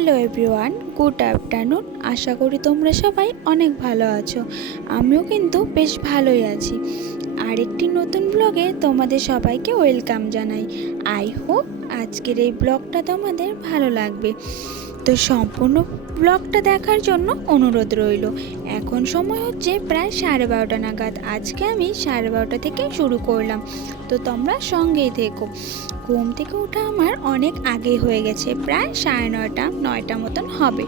Hello everyone, good afternoon. আশা করি তোমরা সবাই অনেক ভালো আছো। আমিও কিন্তু বেশ ভালোই আছি। আরেকটি নতুন ব্লগে তোমাদের সবাইকে ওয়েলকাম জানাই। আই হোপ আজকের এই ব্লগটা তোমাদের ভালো লাগবে। তো সম্পূর্ণ ব্লগটা দেখার জন্য অনুরোধ রইল। এখন সময় হচ্ছে প্রায় 12:30 নাগাদ। আজকে আমি 12:30 থেকে শুরু করলাম, তো তোমরা সঙ্গেই থেকো। ঘুম থেকে ওঠা আমার অনেক আগে হয়ে গেছে, প্রায় 9:30 মতন হবে।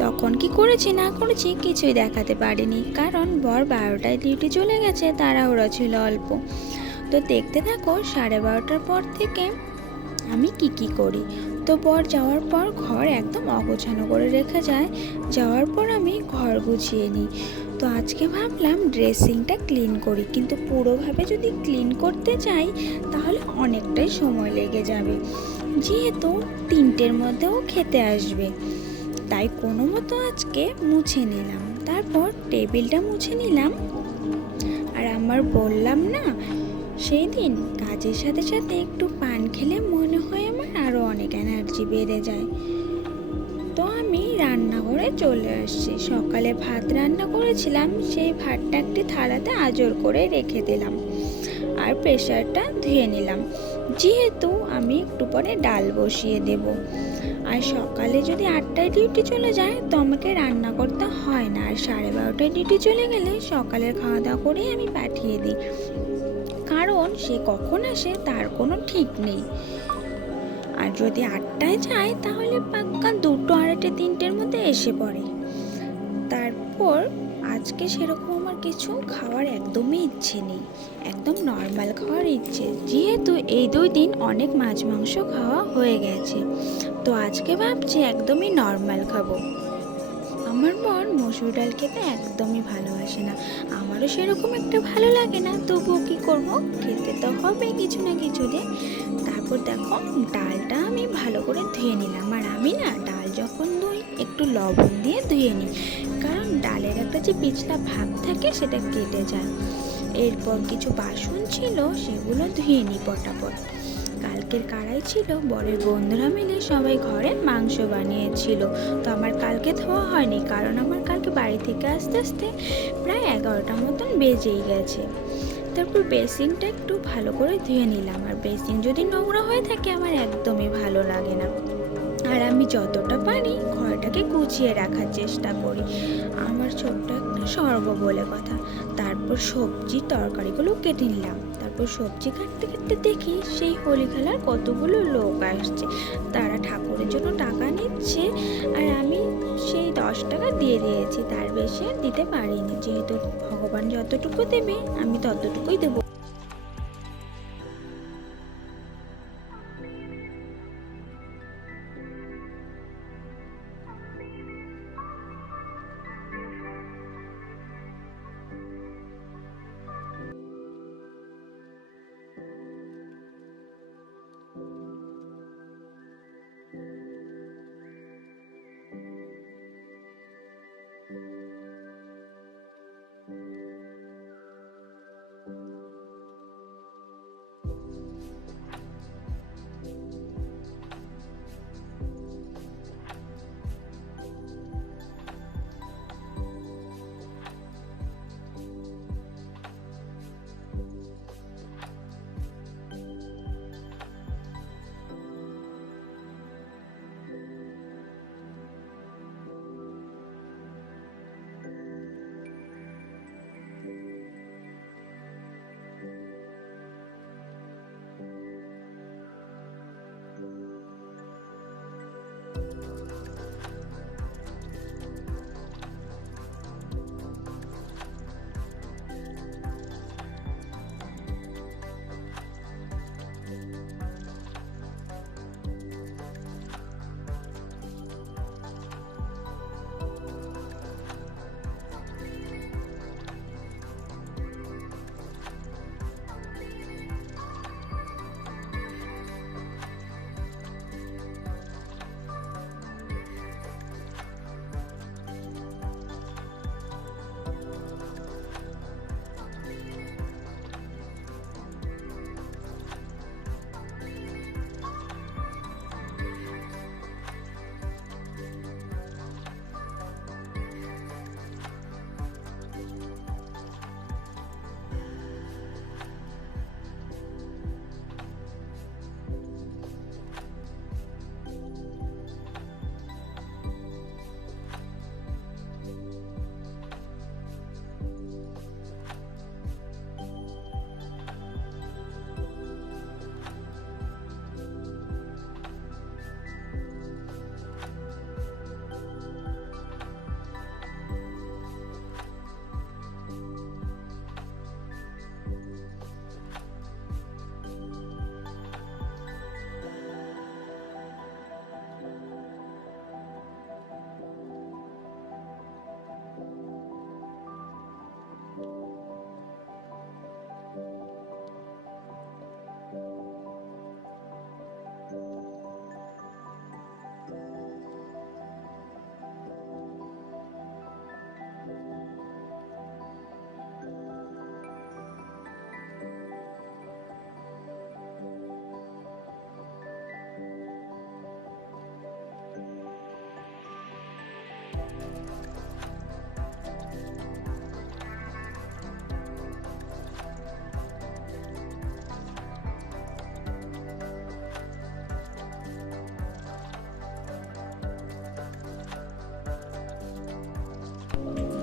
তখন কি করেছি না করেছি কিছুই দেখাতে পারিনি, কারণ বর 12টায় ডিউটি চলে গেছে, তাড়াহুড়ো ছিল অল্প। তো দেখতে থাকো 12:30টার পর থেকে আমি কি করি। তো বর যাওয়ার পর ঘর একদম অগোছানো করে রেখে যায়। যাওয়ার পর আমি ঘর গুছিয়ে নিই। তো আজকে ভাবলাম ড্রেসিংটা ক্লিন করি, কিন্তু পুরোভাবে যদি ক্লিন করতে চাই তাহলে অনেকটাই সময় লেগে যাবে, যেহেতু 3টের মধ্যেও খেতে আসবে। তাই কোনো মতো আজকে মুছে নিলাম, তারপর টেবিলটা মুছে নিলাম। আর আমার বললাম না, সেই দিন কাজের সাথে সাথে একটু পান খেলে মনে হয় আমার আরও অনেক এনার্জি বেড়ে যায়। তো আমি রান্নাঘরে চলে আসছি। সকালে ভাত রান্না করেছিলাম, সেই ভাতটা একটি থালাতে আজর করে রেখে দিলাম। আর প্রেসারটা ধুয়ে নিলাম, যেহেতু আমি একটু পরে ডাল বসিয়ে দেব। আর সকালে যদি 8টায় ডিউটি চলে যায় তো আমাকে রান্না করতে হয় না। আর 12:30টায় ডিউটি চলে গেলে সকালের খাওয়া দাওয়া করেই আমি পাঠিয়ে দিই, কারণ সে কখন আসে তার কোনো ঠিক নেই। আর যদি 8টায় যায় তাহলে পাক্কা 2টো, 2:30, 3টের মধ্যে এসে পড়ে। তারপর আজকে সেরকম আমার কিছু খাওয়ার একদমই ইচ্ছে নেই, একদম নর্মাল খাওয়ার ইচ্ছে, যেহেতু এই 2 দিন অনেক মাছ মাংস খাওয়া হয়ে গেছে। তো আজকে ভাবছি একদমই নর্মাল খাবো। আমার বর মসুর ডাল খেতে একদমই ভালোবাসে না, আমারও সেরকম একটা ভালো লাগে না, তবুও কী করবো, খেতে তো হবে কিছু না কিছু দিয়ে। তারপর দেখো ডালটা আমি ভালো করে ধুয়ে নিলাম। আর আমি না ডাল যখন ধুই একটু লবণ দিয়ে ধুয়ে নিই, কারণ ডালের একটা যে পিছলা ভাব থাকে সেটা কেটে যায়। এরপর কিছু বাসন ছিল সেগুলো ধুয়ে নিই পটাপট। কালকের কড়াই ছিল, বরের বন্ধুরা মিলে সবাই ঘরে মাংস বানিয়েছিল। তো আমার কালকে ধোয়া হয়নি, কারণ আমার কালকে বাড়ি থেকে আস্তে আস্তে প্রায় 11টা মতন বেজেই গেছে। তারপর বেসিনটা একটু ভালো করে ধুয়ে নিলাম। আর বেসিন যদি নোংরা হয়ে থাকে আমার একদমই ভালো লাগে না। আর আমি যতটা পারি ঘরটাকে গুছিয়ে রাখার চেষ্টা করি, আমার ছোট্ট একটা স্বর্গ বলে কথা। তারপর সবজি তরকারিগুলো কেটে নিলাম। তারপর সবজি কাটতে কাটতে দেখি সেই হোলি খেলার কতগুলো লোক আসছে, তারা ঠাকুরের জন্য টাকা নিচ্ছে। আর আমি সেই 10 টাকা দিয়ে দিয়েছি, তার বেশি আর দিতে পারিনি, যেহেতু ভগবান যতটুকু দেবে আমি ততটুকুই দেবো।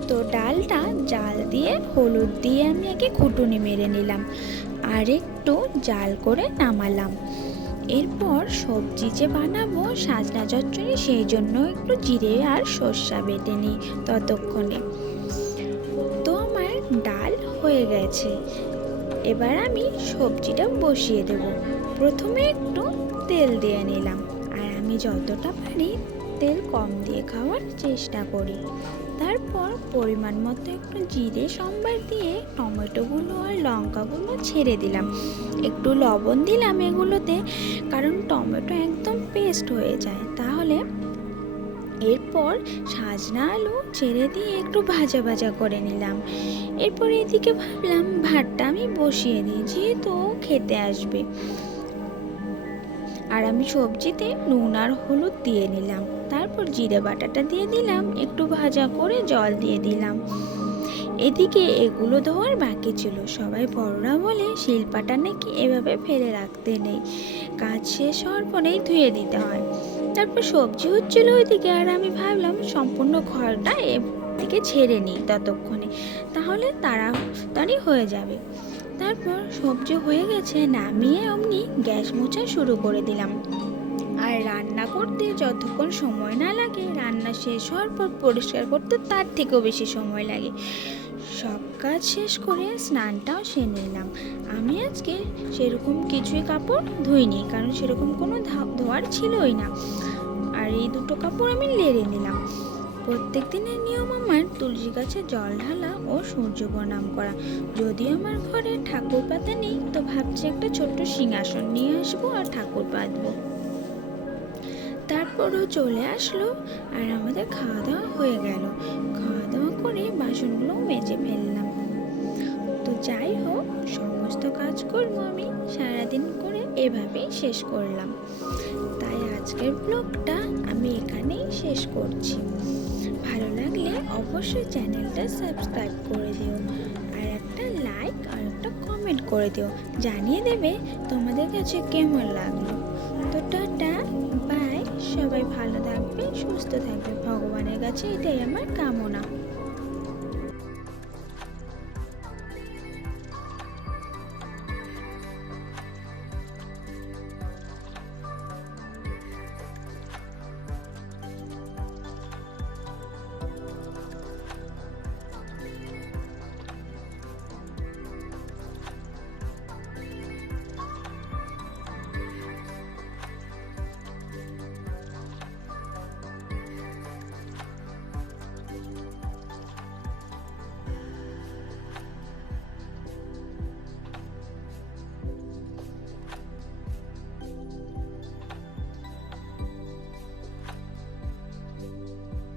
তো ডালটা জাল দিয়ে হলুদ দিয়ে আমি আগে ঘুটুনি মেরে নিলাম আর একটু জাল করে নামালাম। এরপর সবজি যে বানাবো সাজনা চচ্চড়ি, সেই জন্য একটু জিরে আর সর্ষা বেটে নিই ততক্ষণে। তো আমার ডাল হয়ে গেছে, এবার আমি সবজিটা বসিয়ে দেব। প্রথমে একটু তেল দিয়ে নিলাম, আর আমি যতটা পারি তেল কম দিয়ে খাওয়ার চেষ্টা করি। তারপর পরিমাণ মতো একটু জিরে সম্বার দিয়ে টমেটোগুলো আর লঙ্কাগুলো ছেড়ে দিলাম, একটু লবণ দিলাম এগুলোতে, কারণ টমেটো একদম পেস্ট হয়ে যায় তাহলে। এরপর সাজনা আলু ছেড়ে দিয়ে একটু ভাজা ভাজা করে নিলাম। এরপর এদিকে ভাবলাম ভাতটা আমি বসিয়ে দিই, যেহেতু খেতে আসবে। আর আমি সবজিতে নুন আর হলুদ দিয়ে নিলাম, তারপর জিরে বাটাটা দিয়ে দিলাম, একটু ভাজা করে জল দিয়ে দিলাম। এদিকে এগুলো ধোয়ার বাকি ছিল। সবাই বড়রা বলে শিলপাটা নাকি এভাবে ফেলে রাখতে নেই, কাজ শেষ হওয়ার পরেই ধুয়ে দিতে হয়। তারপর সবজি হচ্ছিল ওইদিকে, আর আমি ভাবলাম সম্পূর্ণ ঘরটা এদিকে ছেড়ে নিই ততক্ষণে, তাহলে তাড়াতাড়ি হয়ে যাবে। তারপর সবজি হয়ে গেছে, নামিয়ে অমনি গ্যাস মোছা শুরু করে দিলাম। আর রান্না করতে যতক্ষণ সময় না লাগে, রান্না শেষ হওয়ার পর পরিষ্কার করতে তার থেকেও বেশি সময় লাগে। সব কাজ শেষ করে স্নানটাও সেরে নিলাম। আমি আজকে সেরকম কিছুই কাপড় ধুইনি, কারণ সেরকম কোনো ধোয়ার ছিলই না। আর এই দুটো কাপড় আমি লেড়ে নিলাম। প্রত্যেক দিনের নিয়ম আমার তুলসী গাছে জল ঢালা ও সূর্য প্রণাম করা। যদি আমার ঘরে ঠাকুর পাতা নেই, তো ভাবছি একটা ছোট্ট সিংহাসন নিয়ে আসবো আর ঠাকুর পাতবো। তারপরও চলে আসলো, আর আমাদের খাওয়া দাওয়া হয়ে গেল। খাওয়া দাওয়া করে বাসনগুলো মেজে ফেললাম। তো যাই হোক, সমস্ত কাজকর্ম আমি সারাদিন করে এভাবেই শেষ করলাম। তাই আজকের ব্লগটা আমি এখানেই শেষ করছি। ভালো লাগলে অবশ্যই চ্যানেলটা সাবস্ক্রাইব করে দিও, আর একটা লাইক আর একটা কমেন্ট করে দিও, জানিয়ে দেবে তোমাদের কাছে কেমন লাগলো। তো টাটা, বাই। সবাই ভালো থাকবে, সুস্থ থাকবে, ভগবানের কাছে এটাই আমার কামনা।